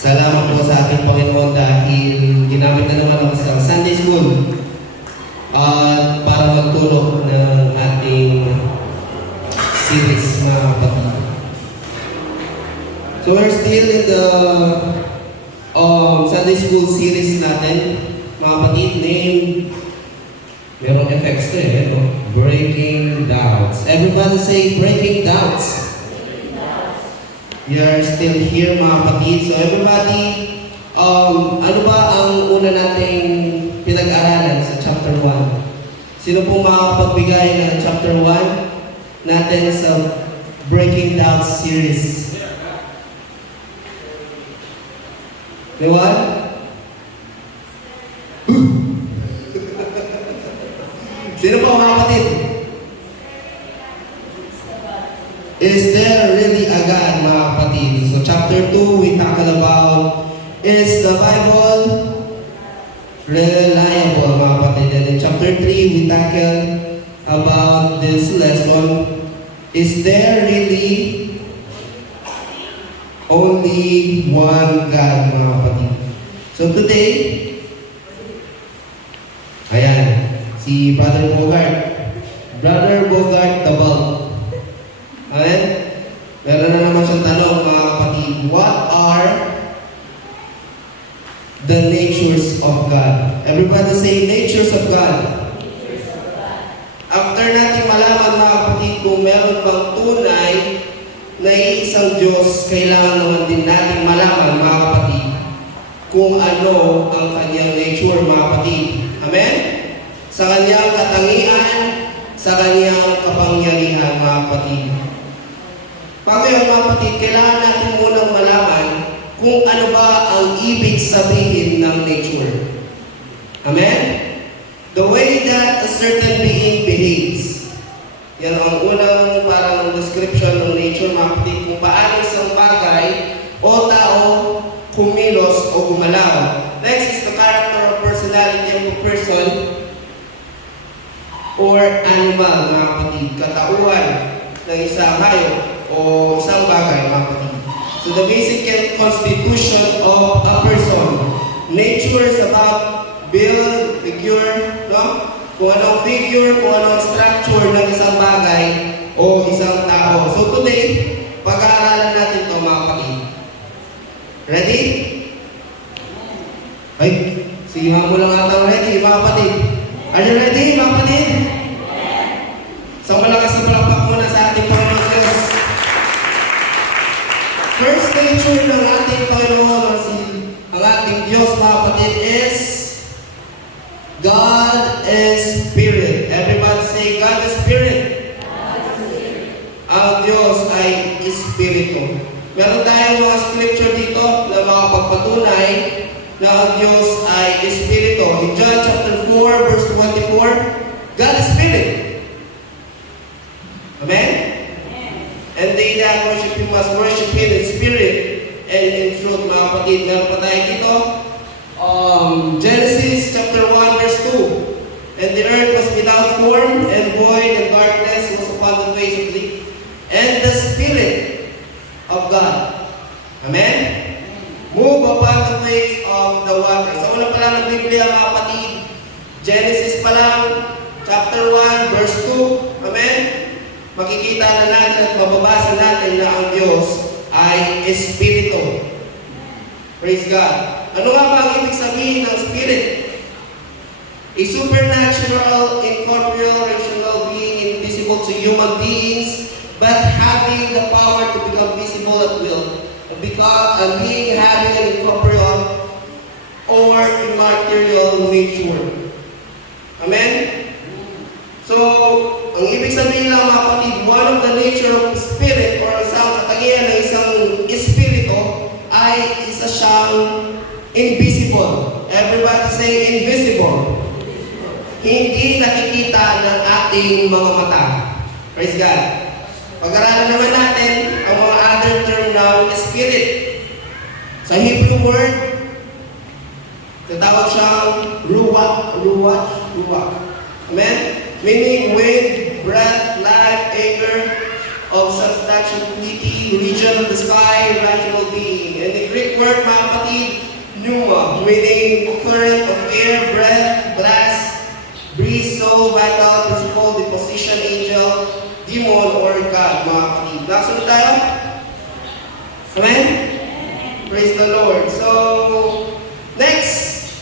Salamat po sa ating Panginoon dahil ginamit na naman ako sa Sunday School at para magtulong ng ating series mga kapatid. So we're still in the Sunday School series natin, mga kapatid, named, merong effects to no? Breaking Doubts. Everybody say, Breaking Doubts. We are still here mga kapatid. So everybody, ano ba ang una nating pinag-aralan sa chapter 1? Sino po makapagbigay ng chapter 1 natin sa Breaking Doubts series? Diba? Sino po mga kapatid? Is there really a God, mga kapatid? So chapter 2, we talked about, is the Bible reliable, mga kapatid? And in chapter 3, we tackled about this lesson, is there really only one God, mga kapatid? So today, ayan, si Brother Bogart the Bulb. Amen? Meron na naman siyang tanong, mga kapatid. What are the natures of God? Everybody say, natures of God. Natures of God. After natin malaman, mga kapatid, kung meron bang tunay na iisang Diyos, kailangan naman din natin malaman, mga kapatid, kung ano ang kanyang nature, mga kapatid. Amen? Sa kanyang katangian, sa kanyang kapangyarihan, mga kapatid. Bago yung mga kapatid, kailangan natin munang malaman kung ano ba ang ibig sabihin ng nature. Amen? The way that a certain being behaves. Yan ang unang parang description ng nature, mga kapatid, kung paano isang bagay o tao kumilos o gumalaw. Next is the character or personality of a person or animal, mga kapatid. Katauhan ng isang hayop o isang bagay, mga kapatid. So the basic constitution of a person. Nature is about build, figure, no? Kung anong figure, kung anong structure ng isang bagay o isang tao. So today, pag-aaralan natin ito, mga kapatid. Ready? Ay, sige mo lang atang ready, mga kapatid. Are you ready, mga kapatid? So malakas na palakpak muna sa ating Panginoon Diyos. First nature ng ating Panginoon o ang ating Diyos, mga kapatid, is God is Spirit. Everybody say, God is Spirit. Ang Diyos ay Espiritu. Meron tayong mga scripture dito na makapagpatunay na ang Diyos ay Espiritu. In John chapter 4, verse 24, God is Spirit. Amen? And they that worship Him must worship Him in spirit and in truth, mga kapatid. Meron pa tayo dito. Genesis chapter 1, verse 2. And the earth was without form and void, and darkness was upon the face of the deep. And the Spirit of God, amen, move upon the face of the water. Sa una pa lang ng Biblia, mga kapatid, Genesis pa lang, chapter 1, verse 2, amen, makikita na natin at mababasa natin na ang Diyos ay Espiritu. Praise God. Ano nga ba ang ibig sabihin ng Spirit? A supernatural, incorporeal, rational being invisible to human beings, but having the power to become visible at will. And being having an incorporeal or immaterial nature. Amen? So, ang ibig sabihin lang, mga kapatid, one of the nature of spirit or isang katangian ng isang espiritu ay isa siyang invisible. Everybody say invisible. Hindi nakikita ng ating mga mata. Praise God. Pag-aralan naman natin ang mga other term ng spirit. Sa Hebrew word, tatawag siyang ruach. Amen? Meaning wind, breath, life, anger, of substantiality, region of the sky, rational being. And the Greek word, mga meaning current of air, breath, blast, breeze, soul, vital, physical, deposition, angel, demon, or God, mga kapatid. Nakasunod tayo? Amen? Praise the Lord. So, next.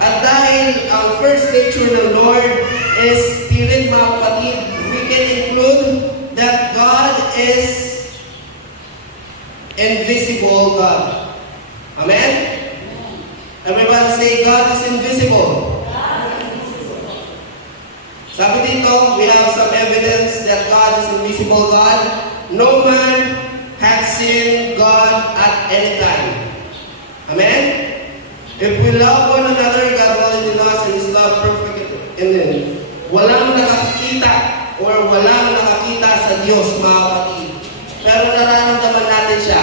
At dahil ang first nature ng Lord is Spirit, mga kapatid, we can include that God is invisible God. Amen? Everybody say, God is invisible. Sabi dito, we have some evidence that God is invisible God. No man has seen God at any time. Amen? If we love one another, God dwells in us and His love perfect in Him. Walang nakakita or walang nakakita sa Diyos, mga kapatid. Pero nararamdaman natin siya.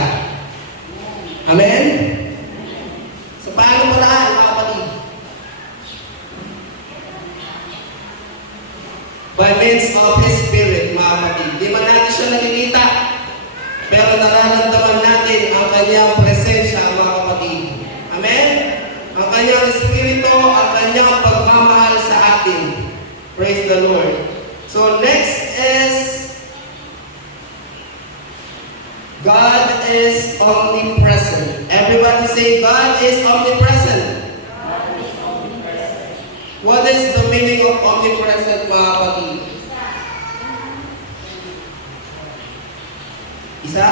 Amen? Sa paano paraan, mga kapatid? By means of His Spirit, mga kapatid. Di man natin siya nakikita, pero nararamdaman natin ang kanyang presensya, mga kapatid. Amen? Ang kanyang Espiritu, ang kanyang pagmamahal sa atin. Praise the Lord. So next is, God is omnipresent. Everybody say, God is omnipresent. God is omnipresent. What is the meaning of omnipresent, mga kapatid? Isa?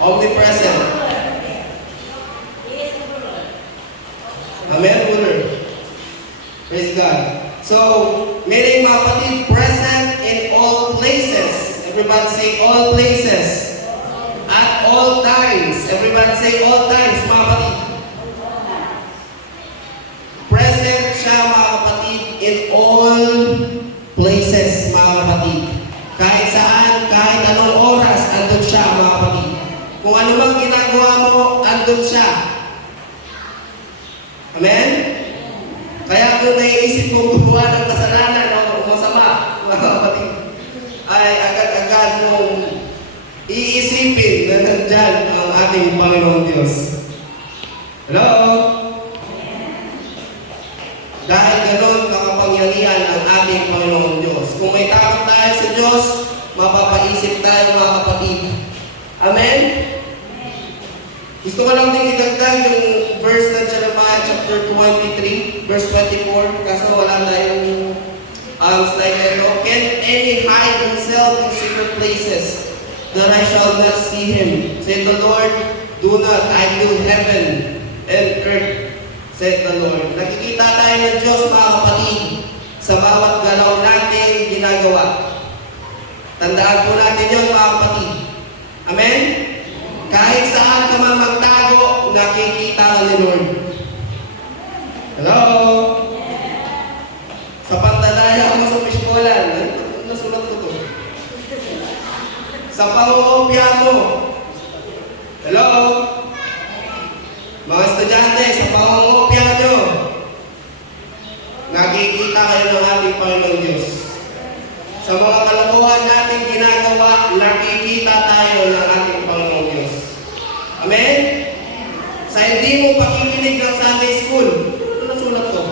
Omnipresent. Amen, brother. Praise God. So, meaning, mga kapatid, present in all places. Everybody say all places. At all times. Everybody say all times, mga kapatid. Present siya, mga kapatid, in all places, mga kapatid. Kahit saan, kahit anong oras, andun siya, mga kapatid. Kung ano mang ginagawa mo, andun siya. Amen? Kaya kung naiisip mong gumawa ng kasalanan o masama, mga kapatid, ay agad-agad mong iisipin na nandyan ang ating Panginoon Diyos. Hello? Dahil gano'n kakapangyarihan ang ating Panginoon Diyos. Kung may takot tayo sa Diyos, mapapaisip tayo, mga kapatid. Amen? Gusto ko lang din idagdag yung verse ng Jeremiah chapter 23, verse 24, kasi wala tayong slide na ito. Can any hide himself in secret places that I shall not see him? Said the Lord, do not, I fill heaven and earth, said the Lord. Nakikita tayo ng Diyos, mga kapatid, sa bawat galaw natin ginagawa. Tandaan po natin yun, mga kapatid. Amen? Kahit saan ka man magtago, nakikita ka ni Lord. Hello? Sa pantadaya mo sa piskolan, nasulat ko to. Sa pangungopya mo. Hello? Mga estudyante, sa pangungopya nyo, nakikita kayo ng ating Panginoon Diyos. Sa mga kalokohan natin ginagawa, nakikita tayo ng ating Panginoon Diyos. Amen? Sa hindi mo pakikinig ng Sunday School, nasulat ko.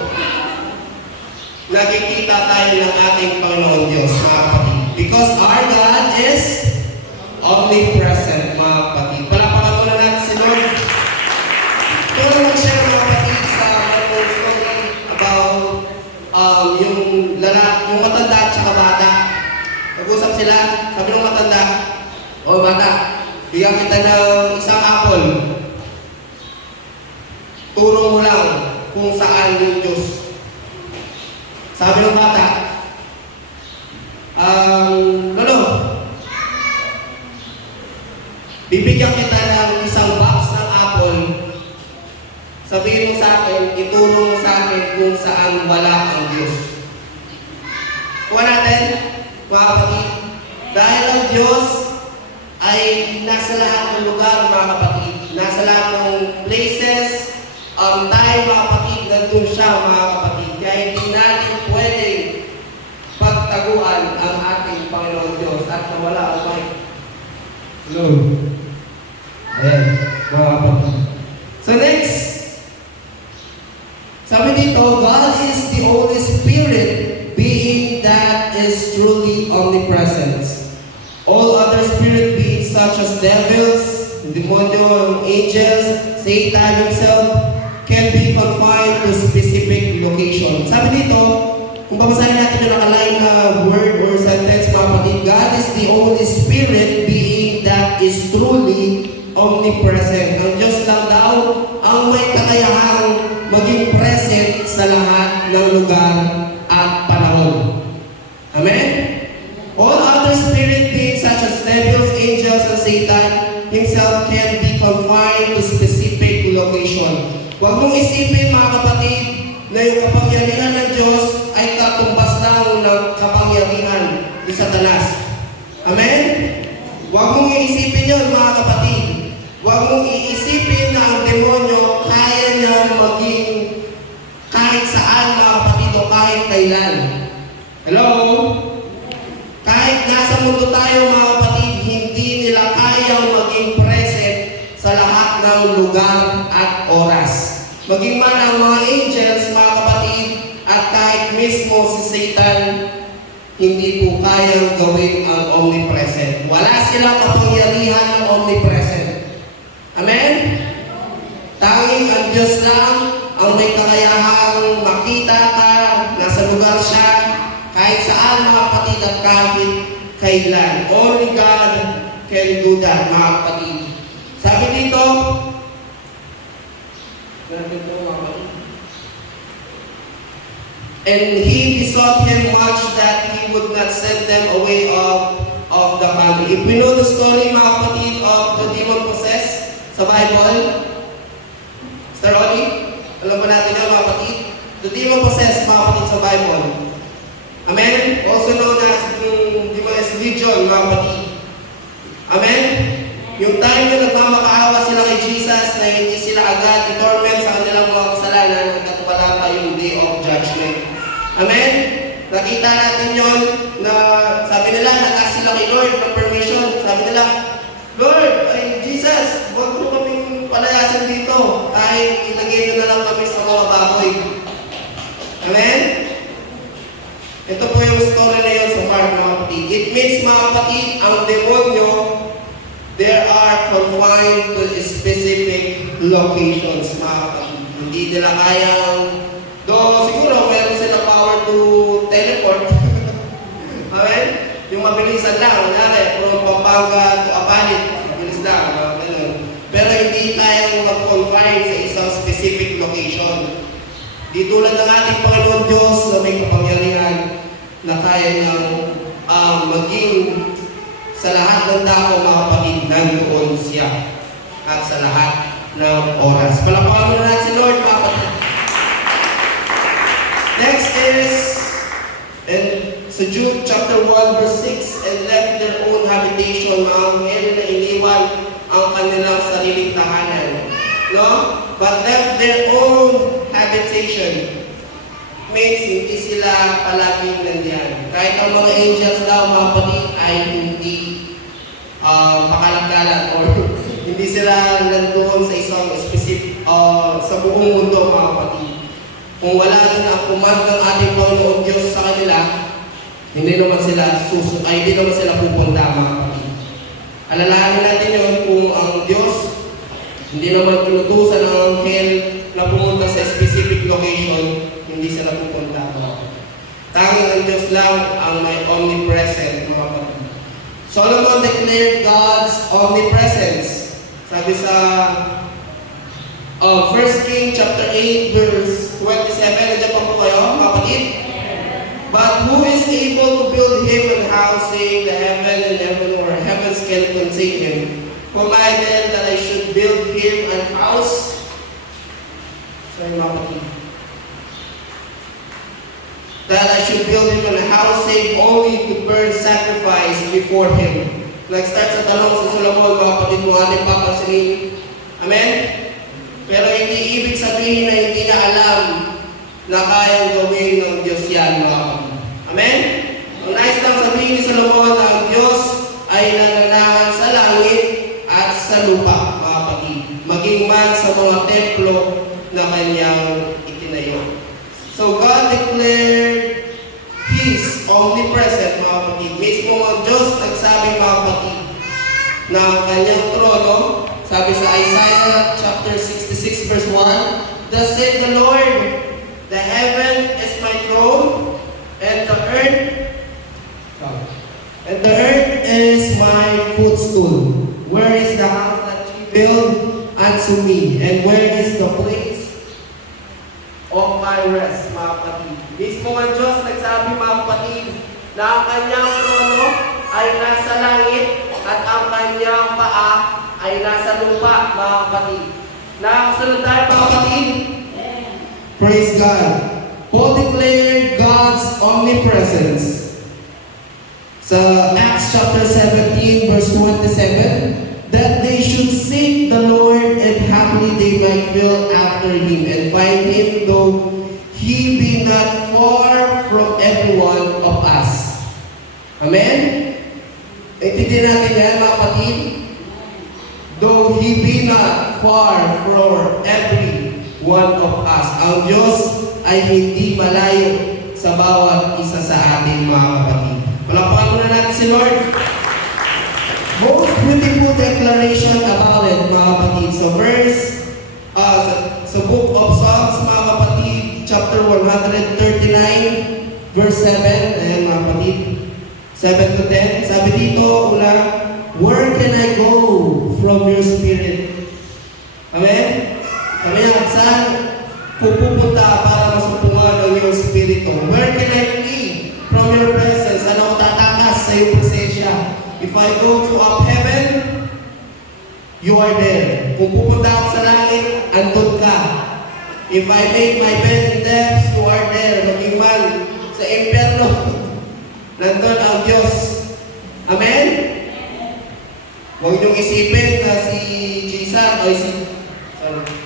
Nakikita tayo ng ating Panginoon Diyos, mga kapatid. Because our God is omnipresent, mga kapatid. Palapakan muna natin si Lord. Ito naman siya, mga kapatid, sa Bible story about yung matanda at saka bata. Nag-usap sila, sabi ng matanda, o bata, bigyan kita ng isang apple. Turo mo lang kung saan yung Diyos. Sabi ng bata, Lolo, bibigyan kita ng isang box ng apple. Sabihin mo sa akin, ituro mo sa akin kung saan wala ang Diyos. Kuha natin, mga kapatid, dahil ang Diyos ay nasa lahat ng lugar, mga kapatid. Nasa lahat ng places, tayo, mga kapatid, nandun siya, mga kapatid. Kaya hindi natin pwedeng pagtaguan ang ating Panginoon Diyos at nawala ang mic. Hello. Ayan, mga kapatid. Sabi dito, God is the Holy Spirit, being that is truly omnipresent. All other spirit beings such as devils, demonyo, angels, Satan himself, can be confined to specific location. Sabi dito, kung babasahin natin yung nakaline na word or sentence, mga kapatid, God is the Holy Spirit, being that is truly omnipresent. Ang Diyos lang daw ang may kakayahang maging present sa lahat ng lugar at panahon. Amen? All other spirit beings such as devils, angels, and Satan himself can be confined to specific location. Huwag mong isipin, mga kapatid, na yung kapangyarihan ng Diyos ay katumbas lang ng kapangyarihan ni Satanas. Amen? Huwag mong iisipin yun, mga kapatid. Huwag mong iisipin na ang demonyo kaya niya maging kahit saan, mga kapatid, o kahit kailan. Hello? Kahit nasa mundo tayo, mga kapatid, hindi nila kayang maging present sa lahat ng lugar at oras. Maging man ang mga angels, mga kapatid, at kahit mismo si Satan, hindi po kayang gawin ang omnipresent. Wala silang kapangyarihan ng omnipresent. Amen? Tanging ang Diyos lang ang may kakayahang makita ka, nasa lugar siya, kahit saan, mga kapatid, at kahit kailan. Only God can do that, mga kapatid. Sabi dito, and he besought him much that he would not send them away of the country. If we know the story, mga kapatid, of the demon-possessed sa Bible, Mr. Oli, alam ba natin yan, mga kapatid? The demon-possessed, mga kapatid, sa Bible. Amen? Also known as yung demoness legion, mga kapatid. Amen? Yung time na nagmamakaawa sila kay Jesus na hindi sila agad i-torment sa kanilang mga kasalanan at wala pa yung day of judgment. Amen? Nakita natin yon na sabi nila, nag-ask sila kay Lord ng permission. Sabi nila, Lord, ay Jesus, huwag mo kaming palayasin dito. Kahit ilagay nyo na lang kami sa mga baboy. Amen? Ito po yung story na yun sa Mark, mga kapatid. It means, mga kapatid, ang demonyo, they are confined to specific locations, mga kapatid. Hindi nila kayang, though siguro meron sila power to teleport. Amen? Yung mabilisan lang, nangyari, from Pampanga to Apalit, mabilis lang, mga ganun. Pero hindi kayang mag-confine sa isang specific location. Di tulad ng ating Panginoon Diyos na may kapangyarihan na kaya niyang maging sa lahat ng tao, mga kapatid, nandoon siya at sa lahat ng oras. Palakpakan mo na natin si Lord, mga kapatid. Next is sa Jude chapter 1 verse 6, and left their own habitation, mga anghel na iniwan ang kanilang sariling tahanan. No? But left their own habitation. Means hindi sila palaging nandiyan. Kahit ang mga angels daw, mga kapatid, ay hindi pakalagkalan or hindi sila nandoon sa isang specific sa buong mundo, mga kapatid. Kung wala din ang command ng ating Panginoon Diyos sa kanila, hindi naman sila pupunta, mga kapatid. Alalahanin natin yun kung ang Diyos hindi naman pinutusan ng anghel na pumunta sa specific location, hindi sila pupunta. Tanging ang Diyos lang ang may omnipresent, mga kapatid. Solomon declared God's omnipresence. Sabi sa 1 King chapter 8 verse 27, nandiyan pa po kayo, mga kapatid? But who is able to build him an house, saying the heaven and heaven or heavens can contain him? Who am I then that I should build him an house? Sorry, mga kapatid. That I should build him a house, save only to burn sacrifice before him. Nag-start sa tanong sa Solomon, mga kapatid mo, ating papansinin. Amen? Pero hindi ibig sabihin na hindi na alam na kayang gawin ng Diyos yan, mga kapatid. Amen? Ang nais lang sabihin ni Solomon na ang Diyos ay nananahan sa langit at sa lupa, mga kapatid. Maging man sa mga templo na kanyang itinayo. ng kanyang trono. Sabi sa Isaiah chapter 66 verse 1, "Thus said the Lord, the heaven is my throne, and the earth is my footstool. Where is the house that ye build unto me, and where is the place of my rest?" Mga kapatid, mismo ang Diyos nagsabi, mga kapatid, na ang kanyang trono ay nasa langit at ang kanyang paa ay nasa lupa, mga kapatid. Nakasunod tayo, mga kapatid. Praise God. Paul declared God's omnipresence. Sa Acts chapter 17 verse 27, that they should seek the Lord and happily they might feel after Him and find Him, though He be not far from every one of us. Amen? Intindihan natin yan, mga kapatid. Though He be not far from every one of us. Ang Diyos ay hindi malayo sa bawat isa sa ating mga kapatid. Palakpakan muna natin si Lord. Most beautiful declaration about it, mga kapatid. Sa book of Psalms, mga kapatid, chapter 139, verse 7, ayan mga kapatid, 7 to 10. Sabi dito, una, where can I go from your spirit? Amen? Sabi niya, saan pupunta para masumpungan ang iyong spirito? Where can I flee from your presence? Saan ako tatakas sa iyong presensya? If I go to up heaven, you are there. Kung pupunta ako sa langit, andun ka. If I make my bed in depths, you are there. Maging man sa impyerno, nandun ang Diyos. Amen? Huwag niyong isipin na si Jesus o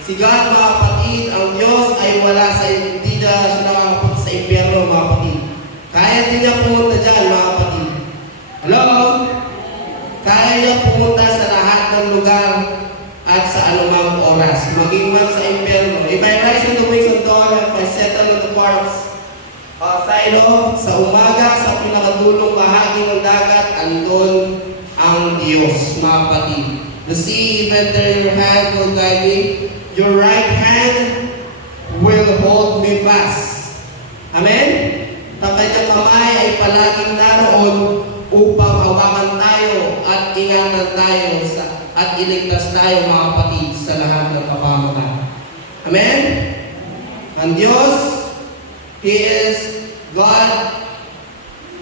si God, mga kapatid, ang Diyos ay wala sa hindi na siya nakakapunta sa impyerno, mga kapatid. Kaya din niya pumunta dyan, mga kapatid. Hello? Kaya niya pumunta sa lahat ng lugar at sa anumang oras, maging man sa impyerno. If I rise on the wings of dawn, if I settle on the farthest side of, sa umaga, sa pinakadulong bahagi ng dagat, andun ang Diyos, mga kapatid. The sea, even there your hand will guide me, your right hand will hold me fast. Amen? Ang kanyang kamay ay palaging naroon upang hawakan tayo at ingatan tayo at iligtas tayo, mga kapatid, sa lahat ng kapamakan. Amen? Ang Diyos, He is God,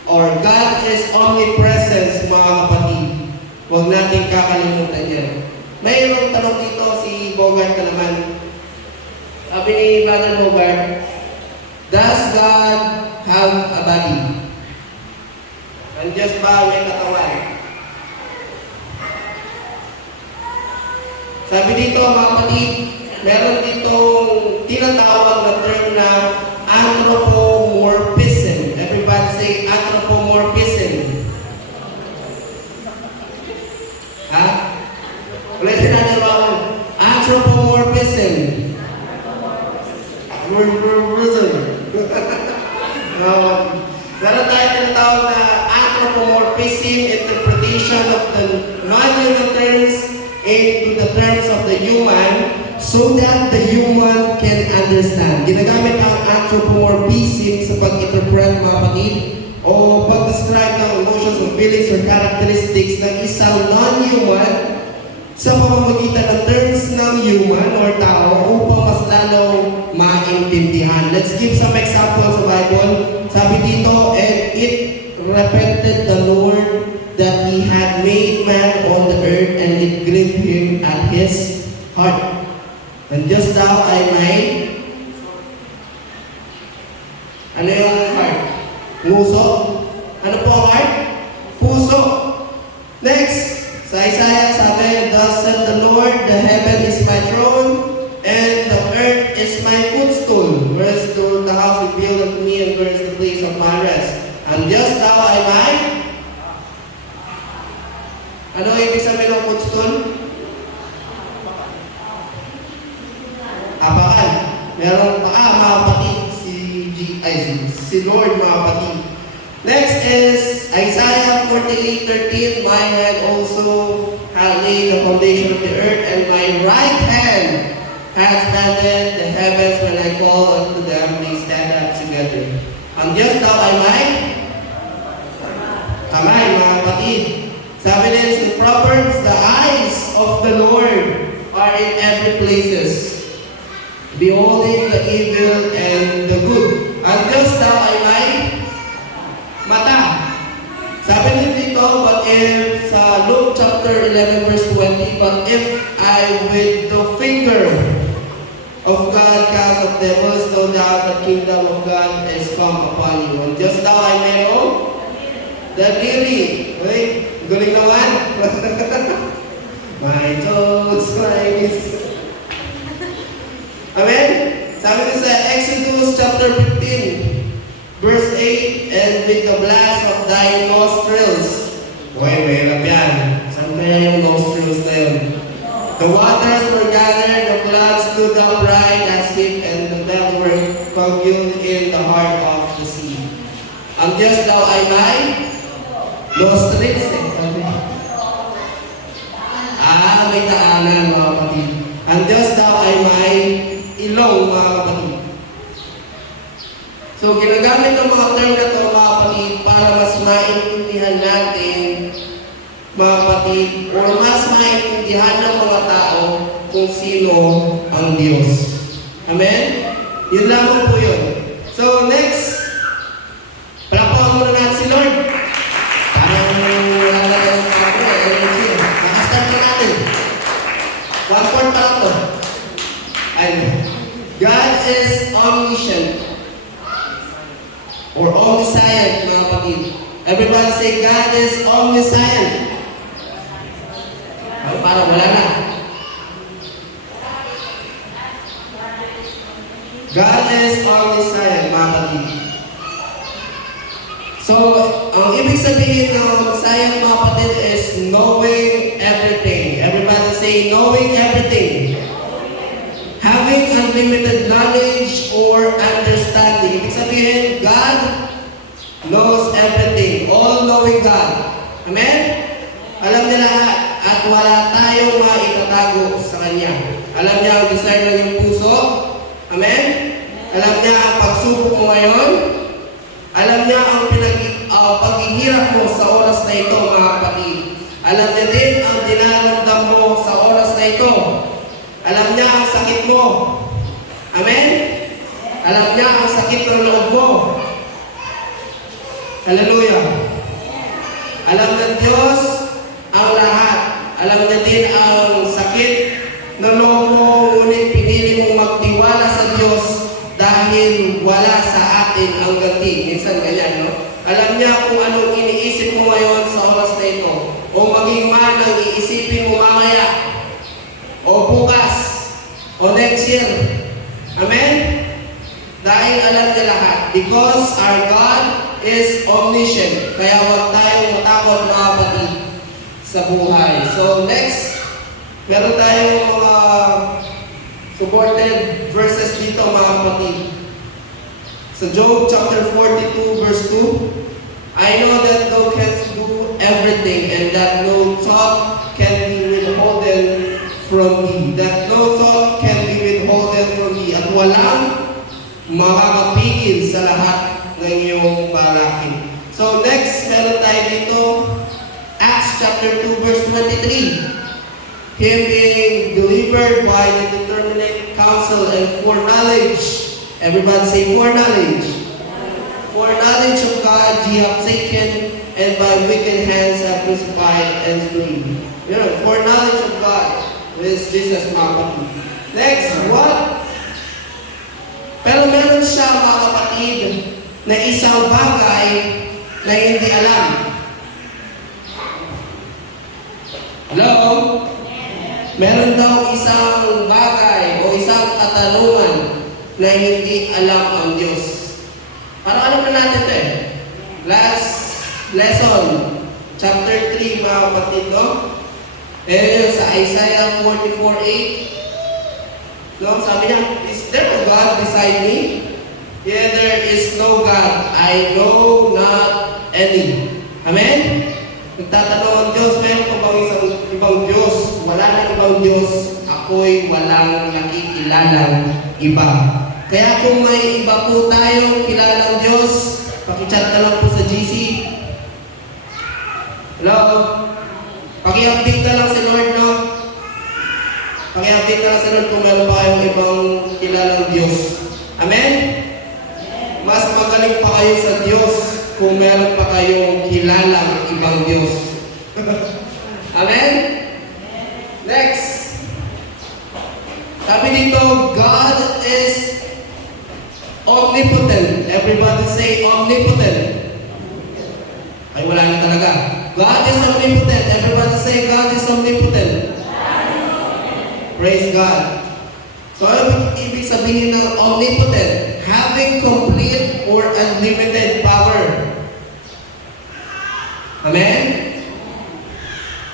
or God is omnipresence, mga kapatid. Huwag natin kakalimutan yan. Mayroong tanong dito si Bogart na naman. Sabi ni Brother Bogart, does God have a body? Ang Diyos ba may katawan? Sabi dito, mga kapatid, meron ditong tinatawag na term na anthropomorphism. Everybody say anthropomorphism. Ha? Ulit natin mga anthropomorphism. Meron tayo tinatawag na anthropomorphism, interpretation of the non-human terms into the terms of the human so that the human can understand. Ginagamit ang anthropomorphism sa pag-interpret, mga kapatid, o pag-describe ng emotions or feelings or characteristics ng isang non-human sa pamamagitan ng terms ng human or tao upang mas lalo maintindihan. Let's give some examples sa Bible. Sabi dito, and it repented the Lord that He had made man on the earth, and it grieved Him at His heart. And just daw ay may ano yung heart? Puso? Ano po ang heart? Puso. Next, sa Isaiah sabi, thus said the Lord, the heaven is my throne, and the earth is my footstool. Where is the house you build unto me, and where is the place of my rest? And just daw ay may ano ibig sabihin ng footstool? Tapakan. Merong paa, mga kapatid, si Lord, mga kapatid. Next is Isaiah 48:13. My head also laid the foundation of the earth, and my right hand has standed the heavens. When I call unto them, they stand up together. Ang Diyos daw ay may kamay, mga kapatid. Sabi din sa Proverbs, the eyes of the Lord are in every places, beholding the evil and the good. Ang Diyos daw ay may mata. Sabi din dito, but if sa Luke chapter 11 verse 20, but if I with the finger of God cast of devils, no doubt the kingdom of God is come upon you. Ang Diyos daw ay mayroong daliri. Okay? Galing naman. My toes, my knees. Amen? Sabi din sa Exodus chapter 15, verse 8, and with the blast of thy nostrils. Okay, may hirap yan. Saan kaya yung nostrils na yun? The waters were gathered, the floods stood upright as if, and the depths were congealed in the heart of the sea. Ang Diyos daw ay may nostrils eh. May daanan, mga kapatid. Ang Diyos daw ay may ilong, mga kapatid. So, ginagamit ang mga term na ito, mga kapatid, para mas maintindihan natin, mga kapatid, o mas maintindihan ng mga tao kung sino ang Diyos. Amen? Yun lamang po yun. So, next, palapakan muna natin si Lord. Parang wala na tayong energy. Nakastart na natin. 1/4 pa lang to. And God is omniscient or omniscient, mga kapatid. Everybody say, God is omniscient. Ay, parang wala na. God is omniscient, mga kapatid. So, ang ibig sabihin ng omniscient, mga kapatid, is knowing everything. Everybody say, knowing everything. Having unlimited knowledge or understanding. Ibig sabihin, God knows everything. All-knowing God. Amen? Alam niya lahat at wala tayong maitatago sa Kanya. Alam niya ang desire ng iyong puso. Amen? Alam niya ang pagsubok mo ngayon. Alam niya ang paghihirap mo sa oras na ito, mga kapatid. Alam niya din ang dinaramdam mo sa oras na ito. Alam niya ang sakit mo. Amen? Alam niya ang sakit ng loob mo. Hallelujah. Alam ng Diyos ang lahat. Alam niya din ang sakit ng loob mo, ngunit pinili mong magtiwala sa Diyos dahil wala sa atin ang ganti. Minsan ganyan, no? Alam niya kung anong iniisip mo ngayon sa oras na ito. O maging man ang iisipin mo mamaya. O bukas. O next year. Amen? Dahil alam niya lahat. Because our God is omniscient. Kaya huwag tayong matakot, mga kapatid, sa buhay. So next, meron tayong mga supported verses dito, mga kapatid. Sa Job chapter 42 verse 2, I know that thou canst do everything, and that no thought can be withholden from thee. That no thought can be withholden from thee. At walang makakapigil sa lahat ng iyong balakid. So next, meron tayo dito, Acts chapter 2 verse 23. Him being delivered by the determinate counsel and foreknowledge. Everybody say foreknowledge. Foreknowledge of God ye have taken, and by wicked hands have crucified and slain. You know, foreknowledge of God is Jesus, mga kapatid. Next, what? Pero meron siya, mga kapatid, na isang bagay na hindi alam. Hello? Meron daw isang bagay o isang katanungan na hindi alam ang Diyos. Para alam na natin ito eh. Last lesson, chapter 3, mga kapatid, no? Eh, sa Isaiah 44:8, no? Sabi niya, is there a God beside me? Yeah, there is no God. I know not any. Amen? Nagtatanong ang Diyos, meron pa bang isang ibang Diyos ibang Diyos, ako'y walang nakikilalang iba. Kaya kung may iba po tayong kilalang Diyos, pakichat na lang po sa GC. Hello? Paki-update na lang si Lord, no? Paki-update na lang si Lord kung meron pa kayong ibang kilalang Diyos. Amen? Mas magaling pa kayo sa Diyos kung meron pa kayong kilalang ibang Diyos. Amen? Next. Sabi dito, God is omnipotent. Everybody say omnipotent. Ay, wala na talaga. God is omnipotent. Everybody say God is omnipotent. Praise God. So, ano ibig sabihin ng omnipotent? Having complete or unlimited power. Amen?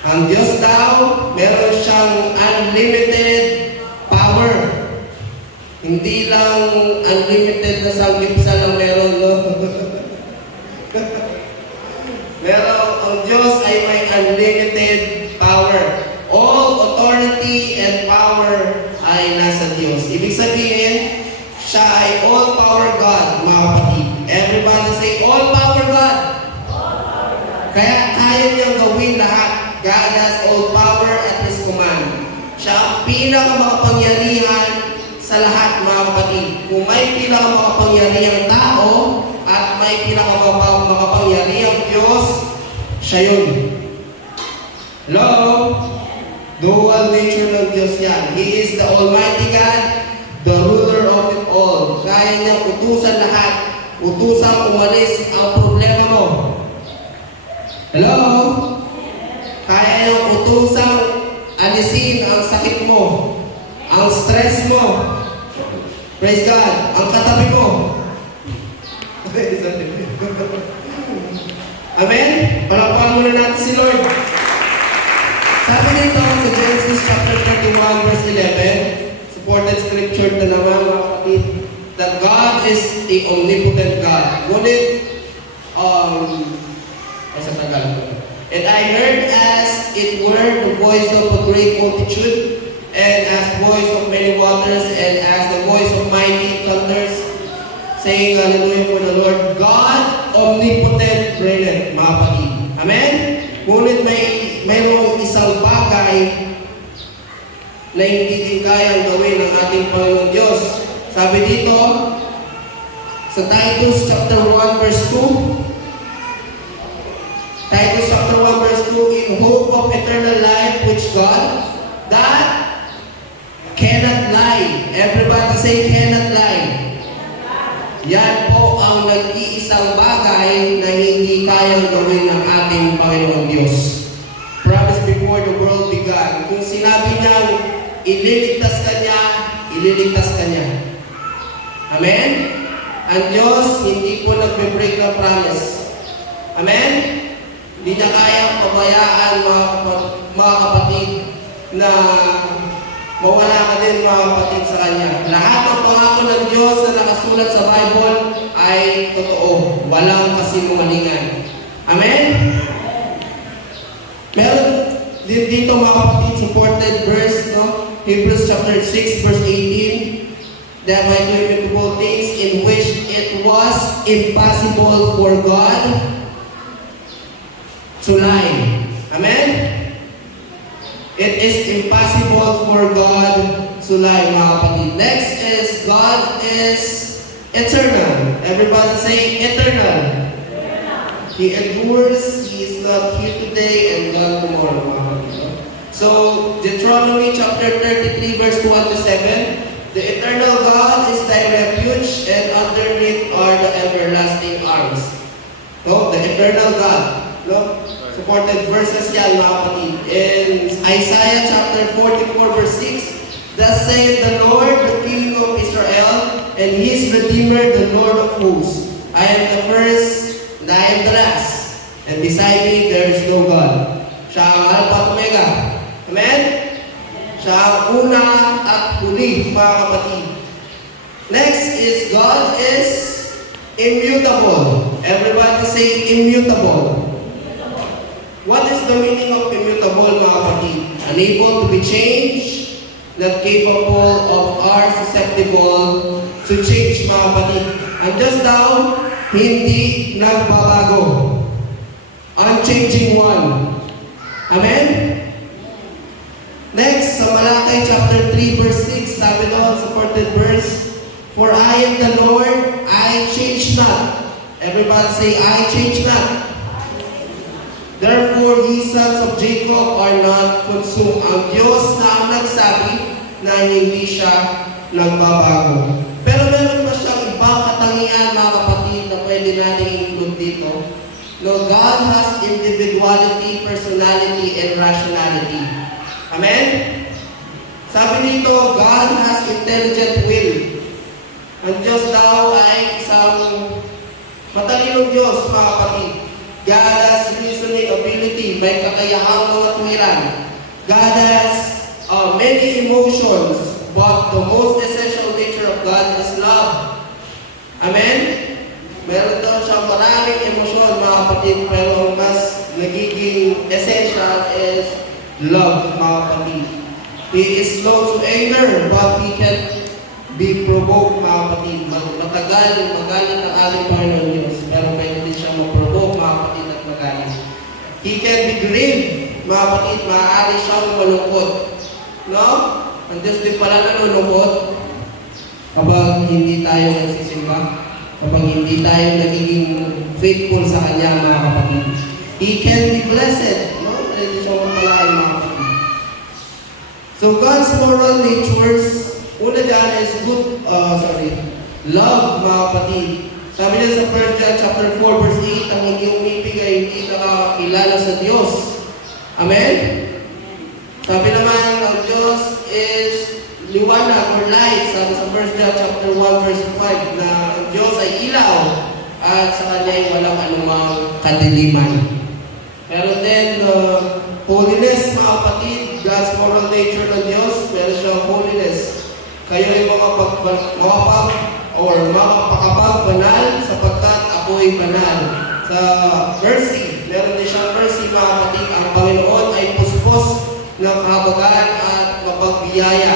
Ang Diyos daw, meron siyang unlimited power. Hindi lang unlimited na sanggipsa lang meron, no? Meron, ang Diyos ay may unlimited power. All authority and power ay nasa Diyos. Ibig sabihin, siya ay all-power God, mga kapatid. Everybody say, all-power God. Kaya kaya niyang gawin lahat. God has all power at His command. Siya ang pinakamakapangyarihan sa lahat, mga kapatid. Kung may pinakamakapangyarihang tao at may pinakamakapangyarihang Diyos, siya yun. Hello? Dual nature ng Diyos yan. He is the Almighty God, the ruler of it all. Kaya niyang utusan lahat. Utusan umalis ang problema mo. Hello? Kaya niyang utusan alisin ang sakit mo, ang stress mo. Praise God. Ang katabi mo. Amen? Palakpakan muna natin si Lord. Sabi dito sa Genesis chapter 31 verse 11, supported scripture na naman, mga kapatid, that God is a omnipotent God. Ngunit, ay sa Tagalog. And I heard as it were the voice of a great multitude, and as voice of many waters, and as the voice of mighty thunders, saying, Hallelujah for the Lord God, omnipotent reigneth, mga kapatid. Amen? Ngunit mayroong isang bagay na hindi din kayang gawin ng ating Panginoon Diyos. Sabi dito, sa Titus chapter 1 verse 2, Titus chapter 1 verse 2, in hope of eternal life which God, that cannot lie. Everybody say cannot lie. Yan po ang nag-iisang bagay na hindi kayang gawin ng ating Panginoon Diyos. Promise before the world began. Kung sinabi niyang ililigtas ka niya, ililigtas ka niya. Amen? Ang Diyos hindi po nagbe-break ng promise. Amen? Hindi niya kayang pabayaan, mga kapatid, na mawala ka din, mga kapatid, sa Kanya. Lahat ng pangako ng Diyos na nakasulat sa Bible ay totoo. Walang kasinungalingan. Amen? Meron din dito, mga kapatid, supported verse, no? Hebrews chapter 6 verse 18. There might be multiple things in which it was impossible for God to lie. Amen? It is impossible for God to lie, mga kapatid. Next is, God is eternal. Everybody say eternal. He endures. He is not here today and gone tomorrow, mga kapatid. So, Deuteronomy chapter 33 verse 1 to 7. The eternal God is thy refuge, and underneath are the everlasting arms. No? The eternal God. No? Supported verses yan, mga kapatid. In Isaiah chapter 44 verse 6, thus saith the Lord, the King of Israel, and His Redeemer, the Lord of hosts. I am the first, and I am the last, and beside me there is no God. Siya ang Alpha at Omega. Amen? Siya ang una at huli, mga kapatid. Next is, God is immutable. Everybody say immutable. What is the meaning of immutable, mga kapatid? unable to be changed, not capable of are susceptible to change, mga kapatid. Ang Diyos daw, hindi nagbabago. Unchanging one. Amen? Next, sa Malakay chapter 3 verse 6, sabi doon, supported verse, for I am the Lord, I change not. Everybody say, I change not. Therefore, ye sons of Jacob are not consumed. Ang Diyos na ang nagsabi na hindi siya nagbabago. Pero meron pa siyang ibang katangian, mga kapatid, na pwede natin include dito. No, God has individuality, personality, and rationality. Amen? Sabi dito, God has intelligent will. Ang Diyos daw ay isang matalinong Diyos, mga kapatid. God has reasoning ability, may kakayahang mga tuwiran. God has many emotions, but the most essential nature of God is love. Amen? Meron daw siyang maraming emosyon, mga kapatid, pero ang mas nagiging essential is love, mga kapatid. He is slow to anger, but he can be provoked, mga kapatid. Matagal, magalit ang ating Panginoon Diyos, pero pwede din siya mag-provoke, mga kapatid, at magalit. He can be grieved, mga kapatid, maaari siyang malungkot. No? Ang Diyos din pala nalulungkot kapag hindi tayo nagsisimba, kapag hindi tayo nagiging faithful sa Kanya, mga kapatid. He can be blessed. No? Pwede siyang magpalain, mga kapatid. So God's moral natures, una dyan is love, mga kapatid. Sabi niya sa 1 John chapter 4 verse 8, ang hindi umibig ay hindi nakakilala sa Diyos. Amen? Sabi naman, ang Diyos is liwanag or light. Sabi sa 1 John chapter 1 verse 5 na ang Diyos ay ilaw at sa Kanya ay walang anumang kadiliman. Meron din holiness, mga kapatid. God's moral nature ng Diyos, meron siyang holiness. Kayo ay makapagbanal sapagkat ako'y banal. Sa mercy, meron din siyang mercy, mga kapatid. Ang Panginoon ay puspos ng kahabagan at mapagbiyaya,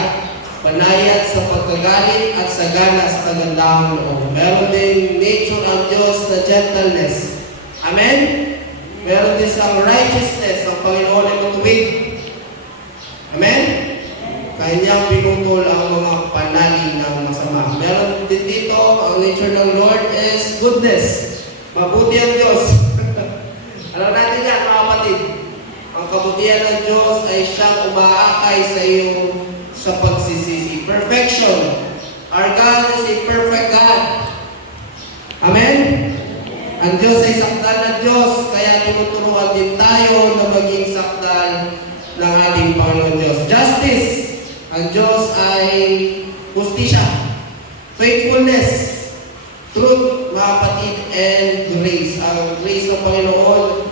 panayat sa pagkagalit at sagana sa kagandahang loob. Meron din nature ang Diyos na gentleness. Amen? Meron din siyang righteousness. Ang Panginoon ay matuwid. Amen? Kanyang pinutol ang mga panalin ng masama. Meron din dito, ang nature ng Lord is goodness. Mabuti ang Diyos. Alam natin yan, mga kapatid. Ang kabutihan ng Diyos ay siyang umaakay sa iyo sa pagsisisi. Perfection. Our God is a perfect God. Amen? Ang Diyos ay sakdal na Diyos, kaya tinuturuan din tayo na maging sakdal ng ating Panginoon Diyos. Justice. Ang Diyos ay justisya. Faithfulness. Truth, mga kapatid, and grace. Ang grace ng Panginoon,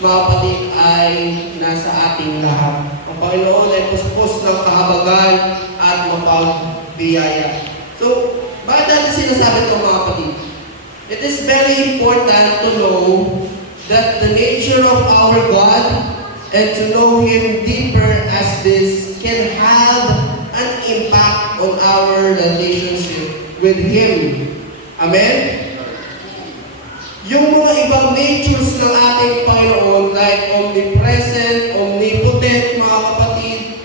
mga kapatid, ay nasa ating lahat. Ang Panginoon ay puspos ng kahabagan at mapagbiyaya. So, bakit natin sinasabi ito, mga kapatid? It is very important to know that the nature of our God and to know Him deeper as this can have an impact on our relationship with Him. Amen? Yung mga ibang natures ng ating Panginoon, like omnipresent, omnipotent, mga kapatid,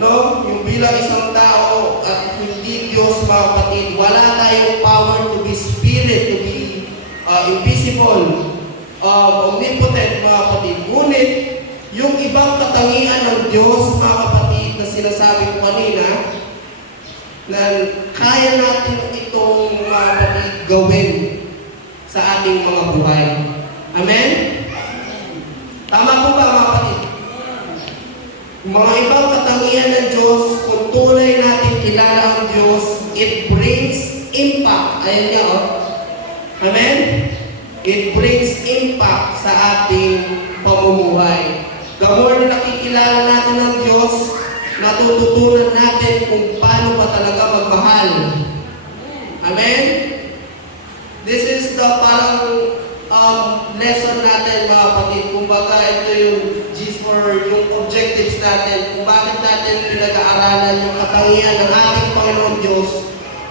no? Yung bilang isang tao at hindi Diyos, mga kapatid, wala tayong power to be spirit, to be invisible, omnipotent, mga kapatid. Ngunit, yung ibang katangian ng Diyos, mga kapatid, na sinasabi ko kanina, na kaya natin itong, mga kapatid, gawin sa ating mga buhay. Amen? Tama po ba, mga kapatid? Mga ibang katangian ng Diyos, kung tunay natin kilala ang Diyos, it brings impact. Ayan niya, oh. Amen? It brings impact sa ating pamumuhay. The more na nakikilala natin ang Diyos, natututunan natin kung paano pa talaga magmahal. Amen? This is the parang lesson natin, mga kapatid. Kumbaga, ito yung G4, yung objectives natin kung bakit natin pinag-aaralan yung katangian ng ating Panginoon Diyos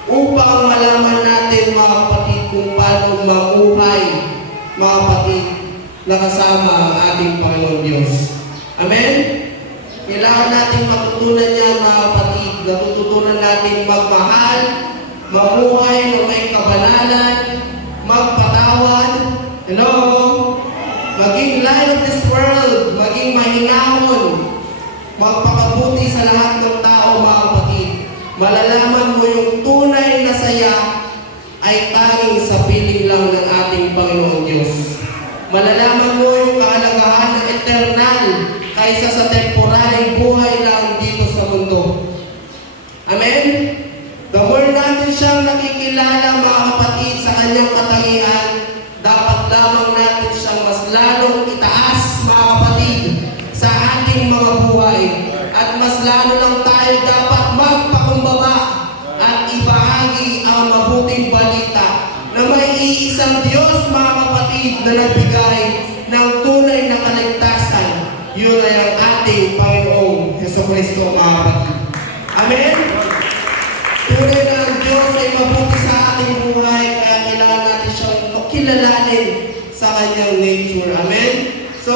upang malaman natin mga kapatid kung paano mamuhay mga kapatid na kasama ang ating Panginoon Diyos. Amen? Kailangan natin matutunan yan mga kapatid. Natututunan natin magmahal, mamuhay na may kabanalan, magpatawad, hello? Maging light of this world, maging mahinahon, magpakabuti sa lahat ng tao mga kapatid. Malalaman mo yung tunay na saya ay tanging sa piling lang ng ating Panginoon Diyos. Malalaman mo yung kahalagahan ng eternal kaysa sa temporary buhay lang dito sa mundo. Amen? The more natin siyang nakikilala mga kapatid sa kanyang katangian, dapat lamang natin siyang mas lalong itaas mga kapatid sa ating mga buhay. At mas lalo lang tayo dapat magpakumbaba at ibahagi ang mabuting balita na may iisang Diyos mga kapatid na nagbigay ng tunay na kaligtasan. Yun ay ang ating Panginoong Jesucristo mga kapatid. Amen? Tunay na ang Diyos ay mabuti sa ating buhay, kaya kailangan natin siyang kilalanin sa kanyang nature. Amen? So,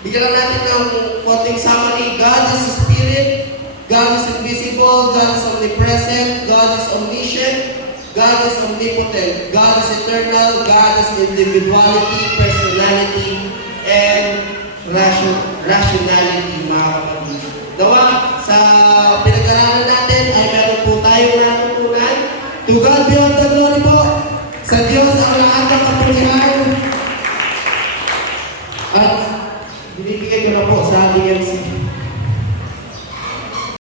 bigyan lang natin ng konting summary. God is a spirit, God is invisible, God is omnipresent, God is omniscient, God is omnipotent, God is eternal, God is individuality, personality, and rationality, mga kapatid. Dawa, sa pinag-aralan natin ay meron po tayong natutunan. To God be all the glory po. Sa Diyos ang lahat ng kapulihan. At binibigay ko na po sa ating MC.